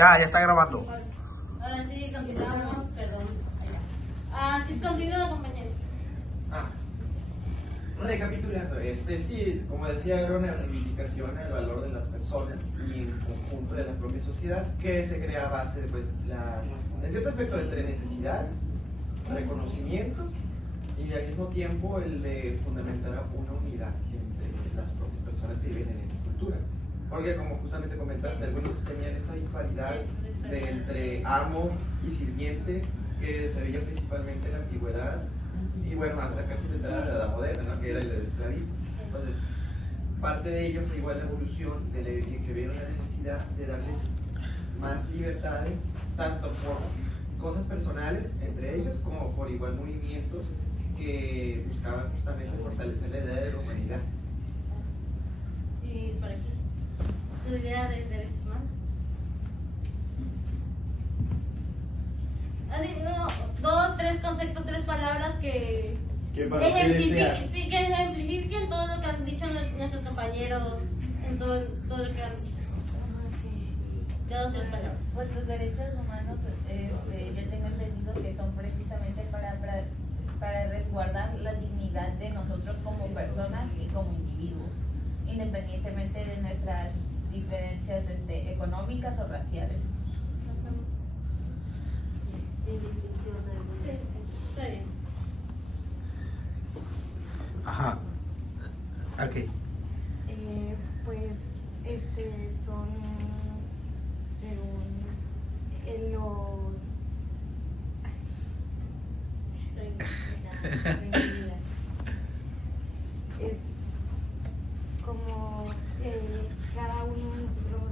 Ya está grabando. Ahora sí, continuamos, perdón. Sí, continúa, compañero. Recapitulando, sí, como decía, era una reivindicación al valor de las personas y en conjunto de la propia sociedad que se crea a base de, pues, en cierto aspecto, entre necesidades, reconocimientos y al mismo tiempo el de fundamentar una unidad entre las propias personas que viven en esta cultura. Porque como justamente comentaste, algunos tenían esa disparidad entre amo y sirviente que se veía principalmente en la antigüedad y bueno, hasta casi la edad moderna, ¿no? Que era el del esclavismo. Entonces, parte de ello fue igual la evolución de que vieron la necesidad de darles más libertades, tanto por cosas personales entre ellos, como por igual movimientos que buscaban justamente fortalecer la idea de la humanidad. ¿Y para qué? ¿Tu idea de derechos humanos? Así, no, 2, 3 conceptos, 3 palabras que ejemplifiquen todo lo que han dicho nuestros compañeros en todo lo que han dicho. 2, 3 palabras. Pues los derechos humanos, yo tengo entendido que son precisamente para resguardar la dignidad de nosotros como personas y como individuos, independientemente de nuestras diferencias económicas o raciales. Está bien. Ajá. Ok. Pues son según los es como cada uno de nosotros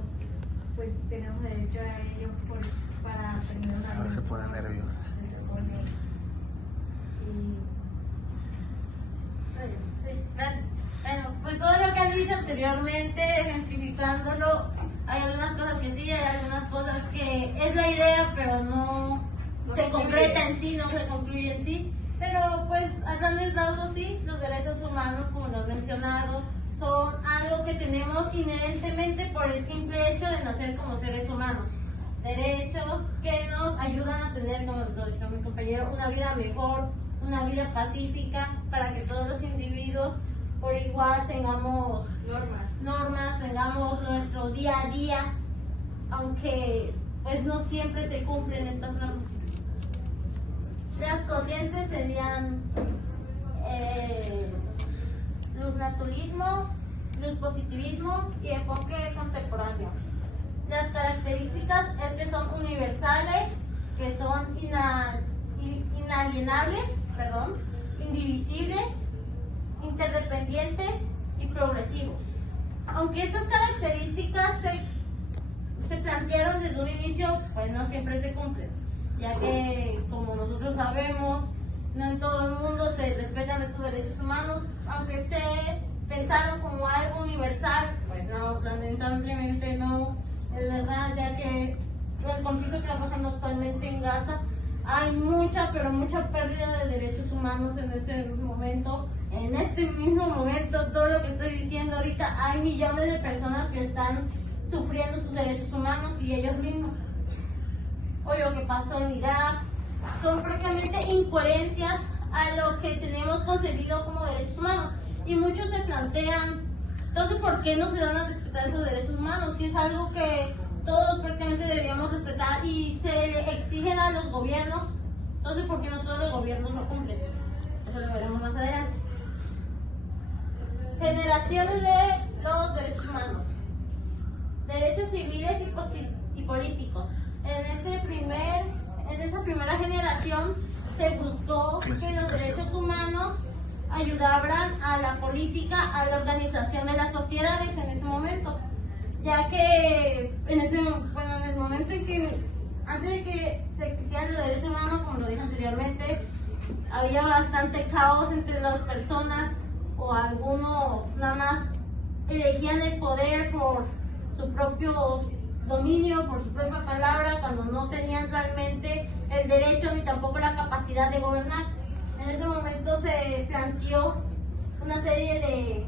pues tenemos derecho a ello para aprender una Ahora se pone nerviosa. Sí, gracias. Bueno, pues todo lo que han dicho anteriormente, ejemplificándolo, hay algunas cosas que sí, hay algunas cosas que es la idea, pero no se concreta en sí, no se concluye en sí. Pero pues a grandes rasgos sí, los derechos humanos, como lo he mencionado, son algo que tenemos inherentemente por el simple hecho de nacer como seres humanos. Derechos que nos ayudan a tener, como lo dijo mi compañero, una vida mejor, una vida pacífica, para que todos los individuos por igual tengamos normas, tengamos nuestro día a día, aunque pues no siempre se cumplen estas normas. Las corrientes serían luz naturalismo, luz positivismo y enfoque contemporáneo. Las características es que son universales, que son inalienables, indivisibles, interdependientes y progresivos. Aunque estas características se plantearon desde un inicio, pues no siempre se cumplen, ya que, como nosotros sabemos, no en todo el mundo se respetan estos derechos humanos, aunque se pensaron como algo universal, pues no, lamentablemente no, es verdad, ya que el conflicto que está pasando actualmente en Gaza, hay mucha, pero mucha pérdida de derechos humanos en ese momento. En este mismo momento, todo lo que estoy diciendo ahorita, hay millones de personas que están sufriendo sus derechos humanos y ellos mismos. O lo que pasó en Irak, son prácticamente incoherencias a lo que tenemos concebido como derechos humanos. Y muchos se plantean, entonces, ¿por qué no se dan a respetar esos derechos humanos? Si es algo que todos prácticamente deberíamos respetar y se le exigen a los gobiernos, entonces, ¿por qué no todos los gobiernos lo cumplen? Eso lo veremos más adelante. Generaciones de los derechos humanos. Derechos civiles y políticos. En esa primera generación se buscó que los derechos humanos ayudaran a la política, a la organización de las sociedades en ese momento, ya que en el momento en que, antes de que se existieran los derechos humanos, como lo dije anteriormente, había bastante caos entre las personas, o algunos nada más elegían el poder por su propio dominio, por su propia palabra, cuando no tenían realmente el derecho ni tampoco la capacidad de gobernar. En ese momento se planteó una serie de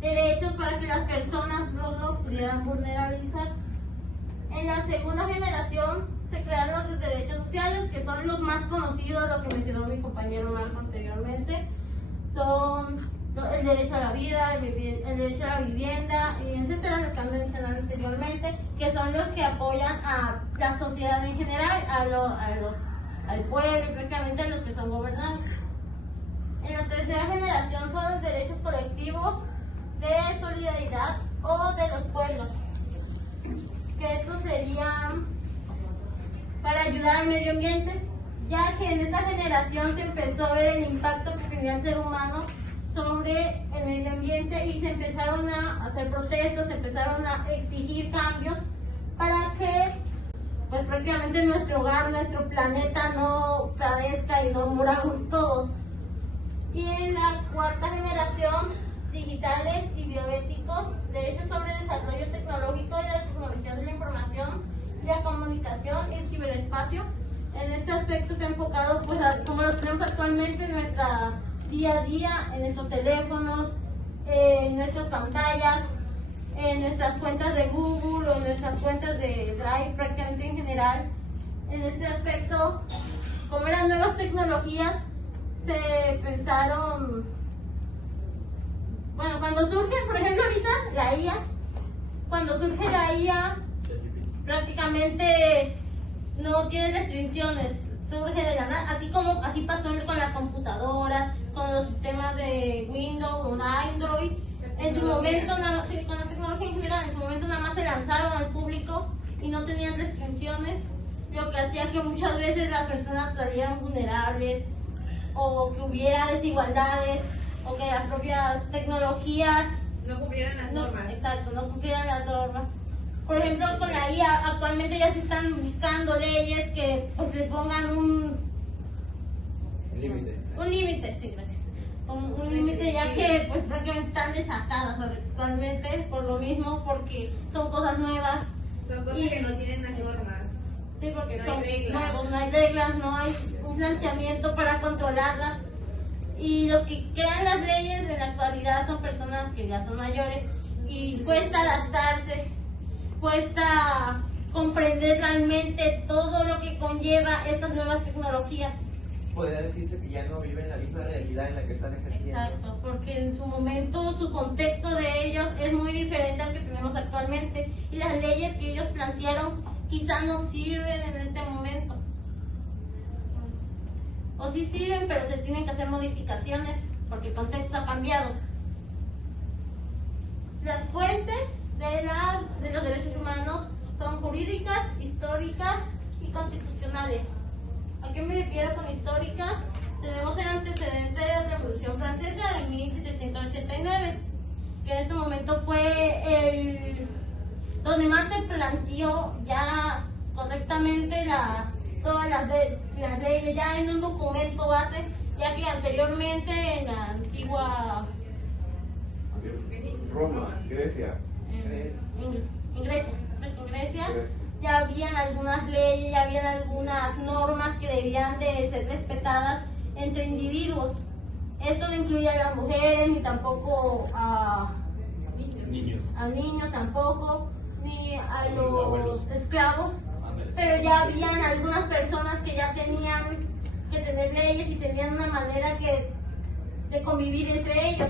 derechos para que las personas no lo pudieran vulnerabilizar. En En la segunda generación se crearon los derechos sociales, que son los más conocidos, lo que mencionó mi compañero Marco anteriormente. Son el derecho a la vida, el derecho a la vivienda, y etcétera, los que han mencionado anteriormente, que son los que apoyan a la sociedad en general, al pueblo y prácticamente a los que son gobernados. En la tercera generación son los derechos colectivos de solidaridad o de los pueblos, que estos serían para ayudar al medio ambiente, ya que en esta generación se empezó a ver el impacto que tenía el ser humano sobre el medio ambiente y se empezaron a hacer protestas, se empezaron a exigir cambios para que pues prácticamente nuestro hogar, nuestro planeta no padezca y no muramos todos. Y en la cuarta generación, digitales y bioéticos, derechos sobre desarrollo tecnológico y las tecnologías de la información, la comunicación y el ciberespacio. En este aspecto está enfocado pues como lo tenemos actualmente en nuestra día a día, en nuestros teléfonos, en nuestras pantallas, en nuestras cuentas de Google o en nuestras cuentas de Drive, prácticamente en general. En este aspecto, como eran nuevas tecnologías, se pensaron, bueno, cuando surge, por ejemplo ahorita, la IA, cuando surge la IA, prácticamente no tiene restricciones, surge de la nada, así pasó con las computadoras, con los sistemas de Windows o de Android. En su momento, con la tecnología en general, en su momento nada más se lanzaron al público y no tenían restricciones, lo que hacía que muchas veces las personas salieran vulnerables o que hubiera desigualdades o que las propias tecnologías no cumplieran las normas. Exacto, no cumplieran las normas. Por ejemplo, con la IA actualmente ya se están buscando leyes que pues les pongan un límite, sí, gracias. Un límite, ya que pues prácticamente están desatadas actualmente por lo mismo, porque son cosas nuevas. Son cosas que no tienen las normas. Sí, porque No hay son reglas. nuevos, no hay reglas, no hay un planteamiento para controlarlas. Y los que crean las leyes en la actualidad son personas que ya son mayores y cuesta adaptarse, cuesta comprender realmente todo lo que conlleva estas nuevas tecnologías. Podría decirse que ya no viven la misma realidad en la que están ejerciendo. Exacto, porque en su momento su contexto de ellos es muy diferente al que tenemos actualmente y las leyes que ellos plantearon quizá no sirven en este momento. O sí sirven, pero se tienen que hacer modificaciones porque el contexto ha cambiado. Las fuentes de los derechos humanos son jurídicas, históricas y constitucionales. ¿A qué me refiero con históricas? Tenemos el antecedente de la Revolución Francesa de 1789, que en ese momento fue donde más se planteó ya correctamente todas las leyes, ya en un documento base, ya que anteriormente en la antigua Roma, Grecia. en Grecia ya habían algunas leyes, ya habían algunas normas que debían de ser respetadas entre individuos. Esto no incluye a las mujeres, ni tampoco a niños tampoco, ni a los esclavos, pero ya habían algunas personas que ya tenían que tener leyes y tenían una manera de convivir entre ellos.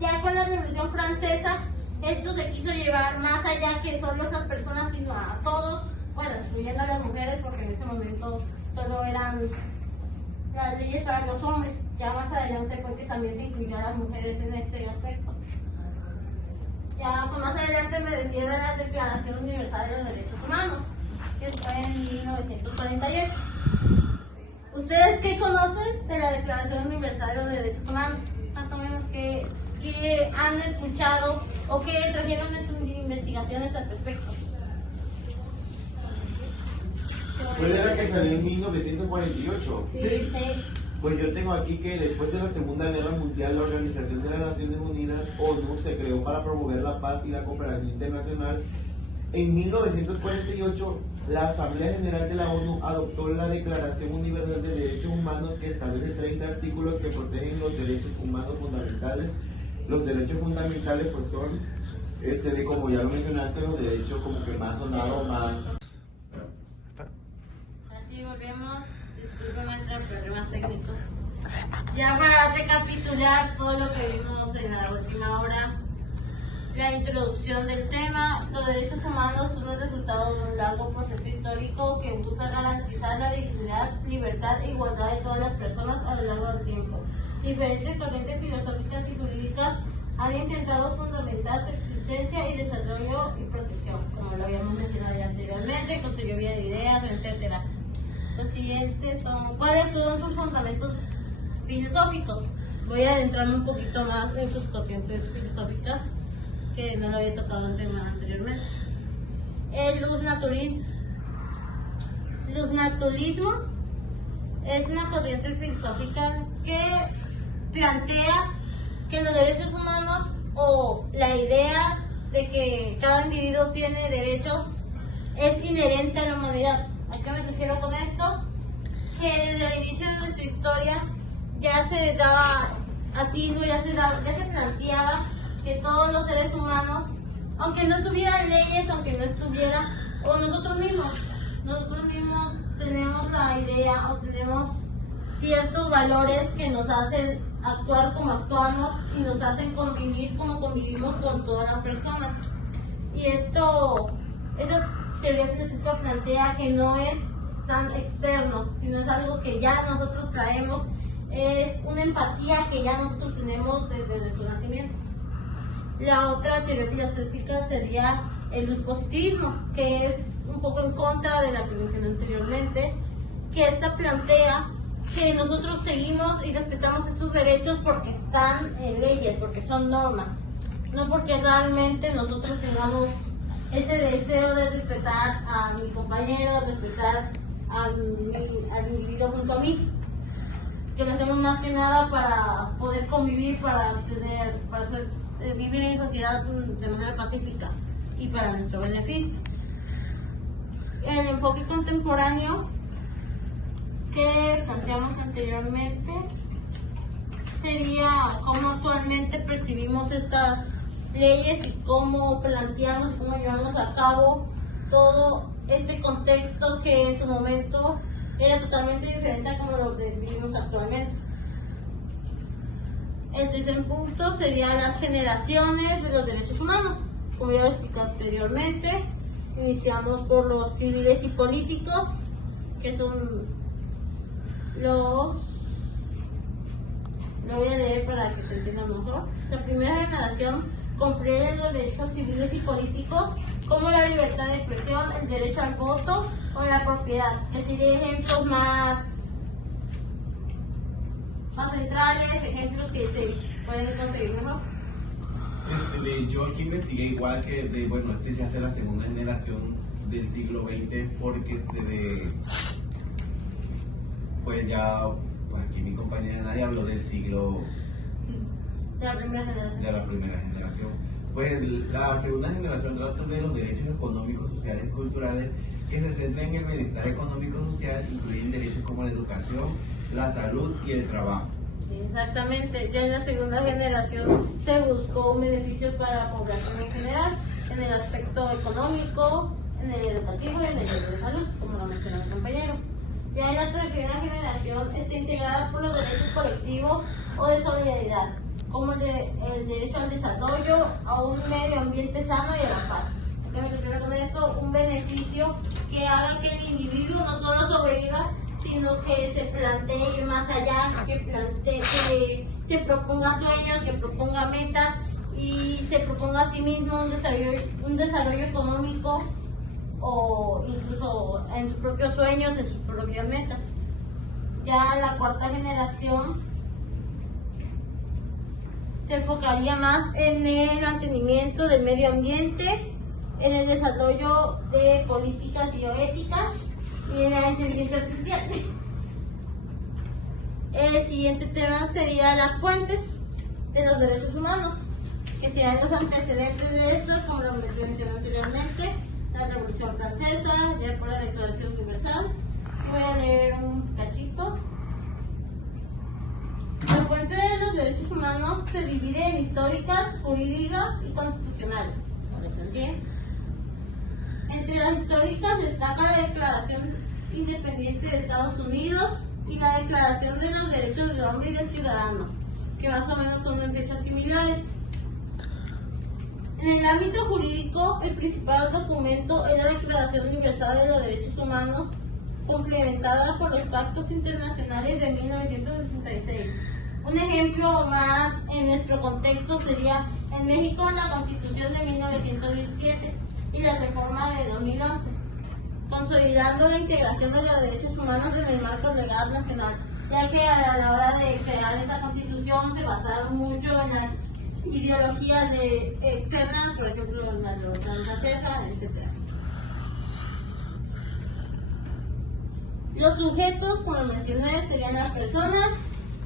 Ya con la Revolución Francesa, esto se quiso llevar más allá que solo esas personas, sino a todos, bueno, excluyendo a las mujeres, porque en ese momento solo eran las leyes para los hombres. Ya más adelante fue que también se incluyó a las mujeres en este aspecto. Ya pues más adelante me refiero a la Declaración Universal de los Derechos Humanos, que fue en 1948. ¿Ustedes qué conocen de la Declaración Universal de los Derechos Humanos? Más o menos, ¿qué han escuchado o qué trajeron en sus investigaciones al respecto? ¿Puede la que salió en 1948? Sí. Pues yo tengo aquí que después de la Segunda Guerra Mundial, la Organización de las Naciones Unidas, ONU, se creó para promover la paz y la cooperación internacional. En 1948, la Asamblea General de la ONU adoptó la Declaración Universal de Derechos Humanos, que establece 30 artículos que protegen los derechos humanos fundamentales. Los derechos fundamentales pues son, como ya lo mencionaste, los derechos como que más sonados, más disculpen nuestros problemas técnicos. Ya para recapitular todo lo que vimos en la última hora, la introducción del tema, los derechos humanos son el resultado de un largo proceso histórico que busca garantizar la dignidad, libertad e igualdad de todas las personas a lo largo del tiempo. Diferentes corrientes filosóficas y jurídicas han intentado fundamentar su existencia y desarrollo y protección, como lo habíamos mencionado ya anteriormente, con su lluvia de ideas, etc. Los siguientes son, ¿cuáles son sus fundamentos filosóficos? Voy a adentrarme un poquito más en sus corrientes filosóficas, que no lo había tocado el tema anteriormente. El luz-naturismo es una corriente filosófica que plantea que los derechos humanos, o la idea de que cada individuo tiene derechos, es inherente a la humanidad. ¿A qué me refiero con esto? Que desde el inicio de nuestra historia ya se daba a tiro, ya se planteaba que todos los seres humanos, aunque no tuvieran leyes, aunque no estuviera, o nosotros mismos tenemos la idea o tenemos ciertos valores que nos hacen actuar como actuamos y nos hacen convivir como convivimos con todas las personas. Y esa teoría filosófica plantea que no es tan externo, sino es algo que ya nosotros traemos, es una empatía que ya nosotros tenemos desde nuestro nacimiento. La otra teoría filosófica sería el luz-positivismo, que es un poco en contra de la que mencioné anteriormente, que esta plantea que nosotros seguimos y respetamos estos derechos porque están en leyes, porque son normas, no porque realmente nosotros tengamos ese deseo de respetar a mi compañero, respetar al individuo junto a mí, que lo hacemos más que nada para poder convivir, vivir en sociedad de manera pacífica y para nuestro beneficio. El enfoque contemporáneo que planteamos anteriormente sería cómo actualmente percibimos estas leyes y cómo planteamos y cómo llevamos a cabo todo este contexto que en su momento era totalmente diferente a como lo que vivimos actualmente. El tercer punto serían las generaciones de los derechos humanos. Como ya lo expliqué anteriormente, iniciamos por los civiles y políticos, que son lo voy a leer para que se entienda mejor. La primera generación comprende los derechos civiles y políticos como la libertad de expresión, el derecho al voto o la propiedad. Es decir, ejemplos más centrales, ejemplos que se pueden conseguir mejor. Yo aquí investigué igual que es que ya es de la segunda generación del siglo XX, porque pues aquí mi compañera Nadia habló del siglo de la primera generación. Pues la segunda generación trata de los derechos económicos, sociales y culturales que se centran en el bienestar económico y social, incluyen derechos como la educación, la salud y el trabajo. Exactamente, ya en la segunda generación se buscó beneficios para la población en general, en el aspecto económico, en el educativo y en el de salud, como lo mencionó el compañero. Ya en la tercera generación está integrada por los derechos colectivos o de solidaridad, como el derecho al desarrollo, a un medio ambiente sano y a la paz. ¿Qué me refiero con esto? Un beneficio que haga que el individuo no solo sobreviva, sino que se plantee más allá, que se proponga sueños, que proponga metas y se proponga a sí mismo un desarrollo económico o incluso en sus propios sueños, en sus propias metas. Ya la cuarta generación se enfocaría más en el mantenimiento del medio ambiente, en el desarrollo de políticas bioéticas y en la inteligencia artificial. El siguiente tema sería las fuentes de los derechos humanos, que serían los antecedentes de estos, como lo mencioné anteriormente, la Revolución Francesa, ya por la Declaración Universal. Voy a leer un cachito. La fuente de los derechos humanos se divide en históricas, jurídicas y constitucionales. ¿No lo planteé? Entre las históricas destaca la Declaración Independiente de Estados Unidos, y la Declaración de los Derechos del Hombre y del Ciudadano, que más o menos son en fechas similares. En el ámbito jurídico, el principal documento es la Declaración Universal de los Derechos Humanos, complementada por los pactos internacionales de 1966. Un ejemplo más en nuestro contexto sería en México la Constitución de 1917 y la reforma de 2011, consolidando la integración de los derechos humanos en el marco legal nacional, ya que a la hora de crear esta Constitución se basaron mucho en las ideologías externas, por ejemplo la Revolución Francesa, etc. Los sujetos, como mencioné, serían las personas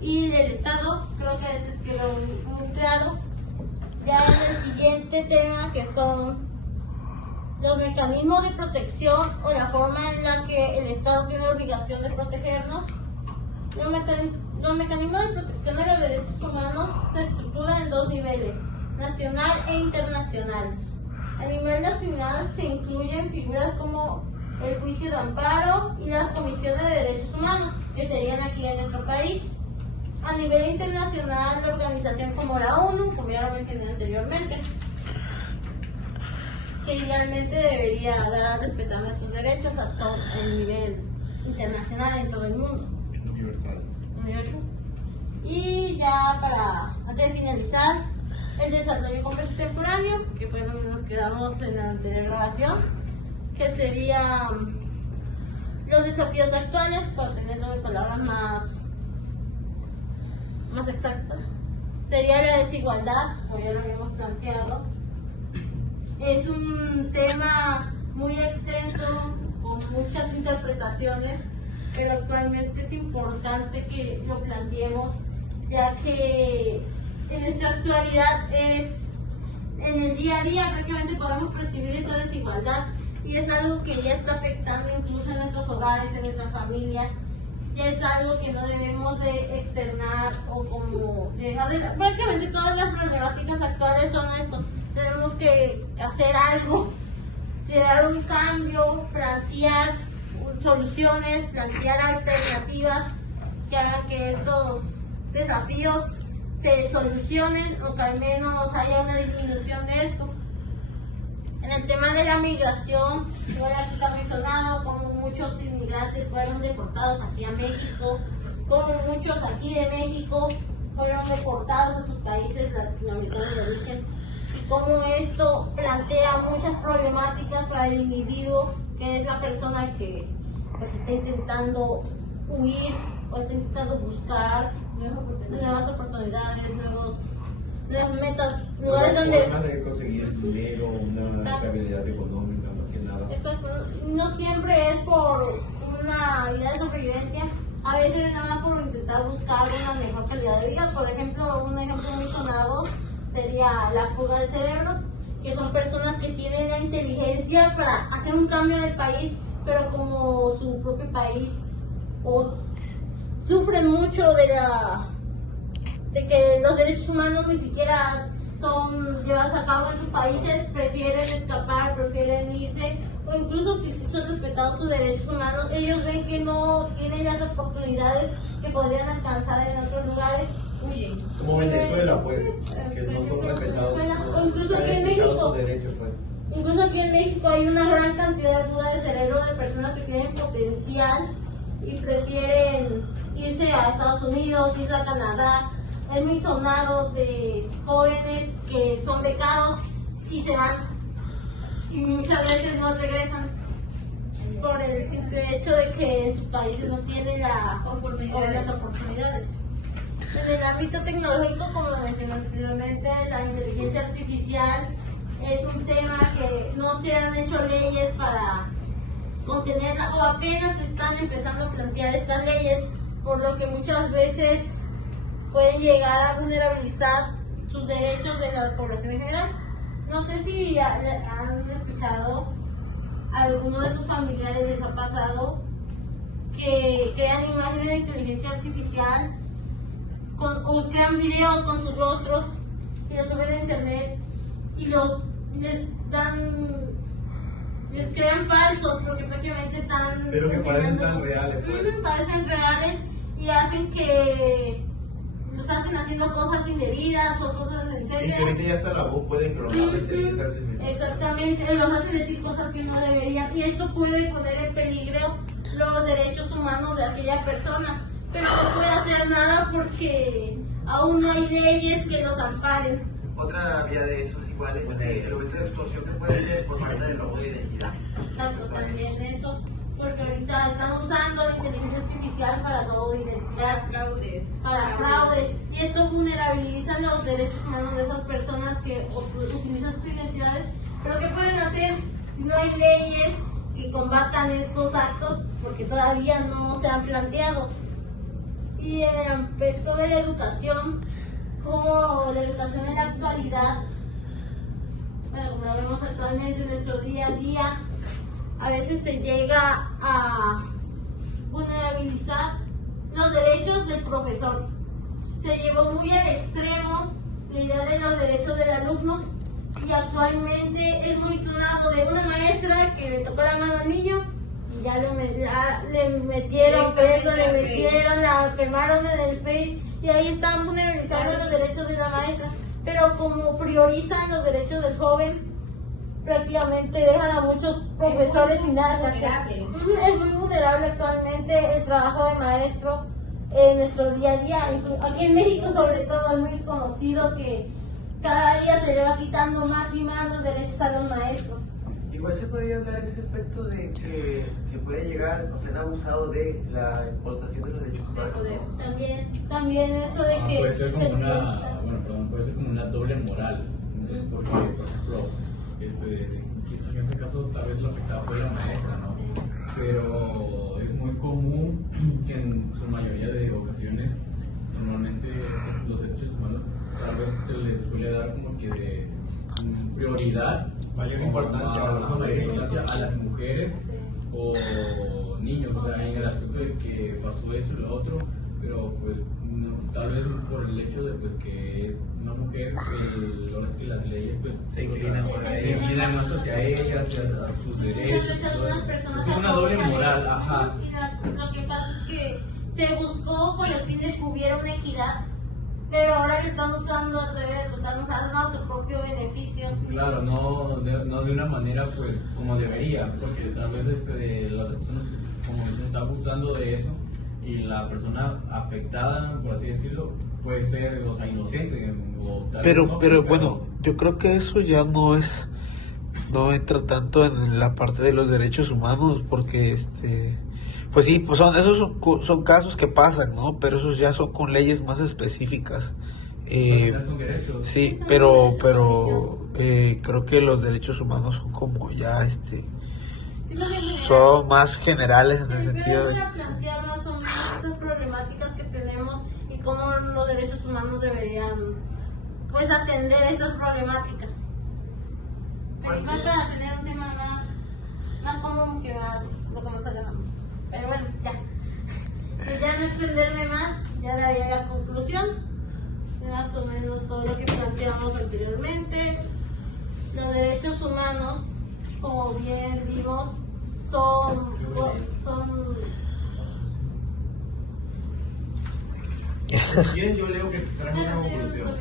y del Estado. Creo que eso quedó muy claro. Ya en el siguiente tema, que son los mecanismos de protección o la forma en la que el Estado tiene la obligación de protegernos. Los mecanismos de protección de los derechos humanos se estructuran en dos niveles, nacional e internacional. A nivel nacional se incluyen figuras como el juicio de amparo y las comisiones de derechos humanos, que serían aquí en nuestro país. A nivel internacional, la organización como la ONU, como ya lo mencioné anteriormente, que idealmente debería dar a respetar nuestros derechos a todo el nivel internacional en todo el mundo. Universal. Y ya antes de finalizar, el desarrollo contemporáneo, que fue donde nos quedamos en la anterior grabación, que serían los desafíos actuales, para tenerlo de palabras más exactas. Sería la desigualdad, como ya lo habíamos planteado. Es un tema muy extenso, con muchas interpretaciones, pero actualmente es importante que lo planteemos, ya que en nuestra actualidad en el día a día prácticamente podemos percibir esta desigualdad, y es algo que ya está afectando incluso en nuestros hogares, en nuestras familias. Ya es algo que no debemos de externar o como dejar de... Prácticamente todas las problemáticas actuales son esto. Tenemos que hacer algo, crear un cambio, plantear soluciones, plantear alternativas que hagan que estos desafíos se solucionen o que al menos haya una disminución de estos. En el tema de la migración, igual aquí está mencionado como muchos inmigrantes fueron deportados aquí a México, como muchos aquí de México fueron deportados a sus países latinoamericanos de origen, y como esto plantea muchas problemáticas para el individuo, que es la persona que pues está intentando huir o está intentando buscar nuevas oportunidades, nuevas metas, lugares donde... formas de conseguir dinero, una estabilidad económica, más que nada. Esto no siempre es por una idea de sobrevivencia, a veces nada más por intentar buscar una mejor calidad de vida. Por ejemplo, un ejemplo muy sonado sería la fuga de cerebros, que son personas que tienen la inteligencia para hacer un cambio en el país, pero como su propio país sufre mucho de que los derechos humanos ni siquiera son llevados a cabo en sus países, prefieren escapar, prefieren irse, o incluso si son respetados sus derechos humanos, ellos ven que no tienen las oportunidades que podrían alcanzar en otros lugares, huyen. Como Venezuela, pues, que no son respetados. O incluso aquí en México. Derechos, pues. Incluso aquí en México hay una gran cantidad de fuga de cerebro de personas que tienen potencial y prefieren irse a Estados Unidos, irse a Canadá. Es muy sonado de jóvenes que son becados y se van y muchas veces no regresan por el simple hecho de que en sus países no tienen las oportunidades. En el ámbito tecnológico, como lo mencioné anteriormente, la inteligencia artificial es un tema que no se han hecho leyes para contenerla, o apenas están empezando a plantear estas leyes, por lo que muchas veces pueden llegar a vulnerabilizar sus derechos de la población en general. No sé si han escuchado a alguno de sus familiares les ha pasado que crean imágenes de inteligencia artificial o crean videos con sus rostros y los suben a internet y les crean falsos porque prácticamente están... Pero que parecen tan reales, pues. Parecen reales y hacen que los hacen haciendo cosas indebidas o cosas en Y que serio. ahorita ya hasta la voz puede clonar la inteligencia artificial. Exactamente, los hacen decir cosas que no deberían y esto puede poner en peligro los derechos humanos de aquella persona, pero no puede hacer nada porque aún no hay leyes que los amparen. Otra vía de eso es igual el objeto de extorsión que puede ser por parte del robo de identidad. Tanto también eso, porque ahorita están usando la inteligencia artificial para robo de identidad, para fraudes, y esto vulnerabiliza los derechos humanos de esas personas que utilizan sus identidades. Pero ¿qué pueden hacer si no hay leyes que combatan estos actos? Porque todavía no se han planteado. Y el aspecto de la educación, como la educación en la actualidad, bueno, como lo vemos actualmente en nuestro día a día, a veces se llega a vulnerabilizar los derechos del profesor. Se llevó muy al extremo la idea de los derechos del alumno y actualmente es muy sonado de una maestra que le tocó la mano al niño y ya le metieron preso, le metieron, la quemaron en el Face y ahí están vulnerabilizando los derechos de la maestra. Pero como priorizan los derechos del joven, prácticamente dejan a muchos profesores sin nada que hacer. Es muy vulnerable actualmente el trabajo de maestro en nuestro día a día. Aquí en México sobre todo es muy conocido que cada día se le va quitando más y más los derechos a los maestros. Igual se podría hablar en ese aspecto de que se puede llegar o se han abusado de la explotación de los derechos humanos. También eso de que puede ser como se prioriza. puede ser como una doble moral, porque por ejemplo, quizá en este caso tal vez lo afectaba fue la maestra, ¿no? Pero es muy común que en su mayoría de ocasiones normalmente los derechos humanos tal vez se les suele dar como que de prioridad, Mayor importancia a las mujeres o niños, o sea, en el aspecto de que pasó eso y lo otro, pero pues tal vez por el hecho de pues que es una mujer, ahora es que las leyes pues Se inclinan por ahí. se inclinan más hacia ellas, hacia sus derechos. Entonces algunas personas Es una doble aprovecha moral, de- ajá. y lo que pasa es que se buscó con el fin de que hubiera una equidad, pero ahora lo están usando al revés, lo están usando a su propio beneficio. Claro, no de una manera pues como debería, porque tal vez la otra persona como dice, está abusando de eso y la persona afectada, por así decirlo, puede ser, o sea, inocente. O tal vez no, Pero bueno, yo creo que eso ya no entra tanto en la parte de los derechos humanos, porque pues sí, pues esos son casos que pasan, ¿no? Pero esos ya son con leyes más específicas. al final son derechos. Sí, pero creo que los derechos humanos son como ya son más generales en el sentido de Pero plantear más o menos esas problemáticas que tenemos y cómo los derechos humanos deberían pues atender estas problemáticas. Pero más para tener un tema más común que más lo que nos llamamos. Pero bueno, ya. Pues ya no extenderme más, ya daría la conclusión de más o menos todo lo que planteamos anteriormente. Los derechos humanos, como bien vimos, son Si quieren, yo leo que traje una conclusión.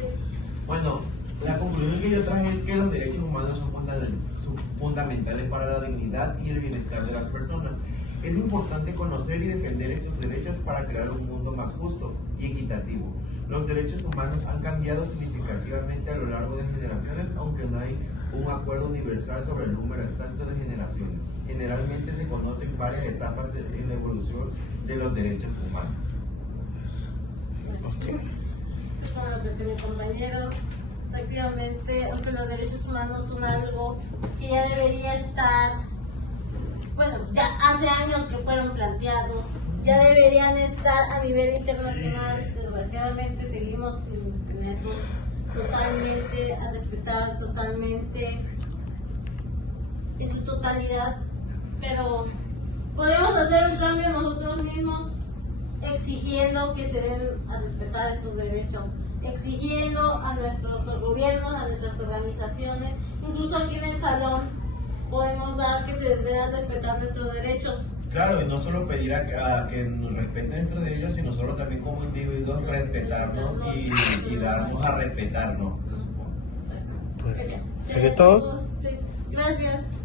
Bueno, la conclusión que yo traje es que los derechos humanos son fundamentales para la dignidad y el bienestar de las personas. Es importante conocer y defender estos derechos para crear un mundo más justo y equitativo. Los derechos humanos han cambiado significativamente a lo largo de generaciones, aunque no hay un acuerdo universal sobre el número exacto de generaciones. Generalmente se conocen varias etapas en la evolución de los derechos humanos. como lo que mi compañero, efectivamente, aunque los derechos humanos son algo que ya debería estar, bueno, ya hace años que fueron planteados, ya deberían estar a nivel internacional, desgraciadamente seguimos sin tenerlos totalmente, a respetar totalmente en su totalidad, pero podemos hacer un cambio nosotros mismos exigiendo que se den a respetar estos derechos, exigiendo a nuestros gobiernos, a nuestras organizaciones, incluso aquí en el salón, podemos dar que se deberían respetar nuestros derechos. Claro, y no solo pedir a que nos respeten nuestros derechos, sino nosotros también como individuos respetarnos y darnos a respetarnos. Pues, ¿sería todo? Sí. Gracias.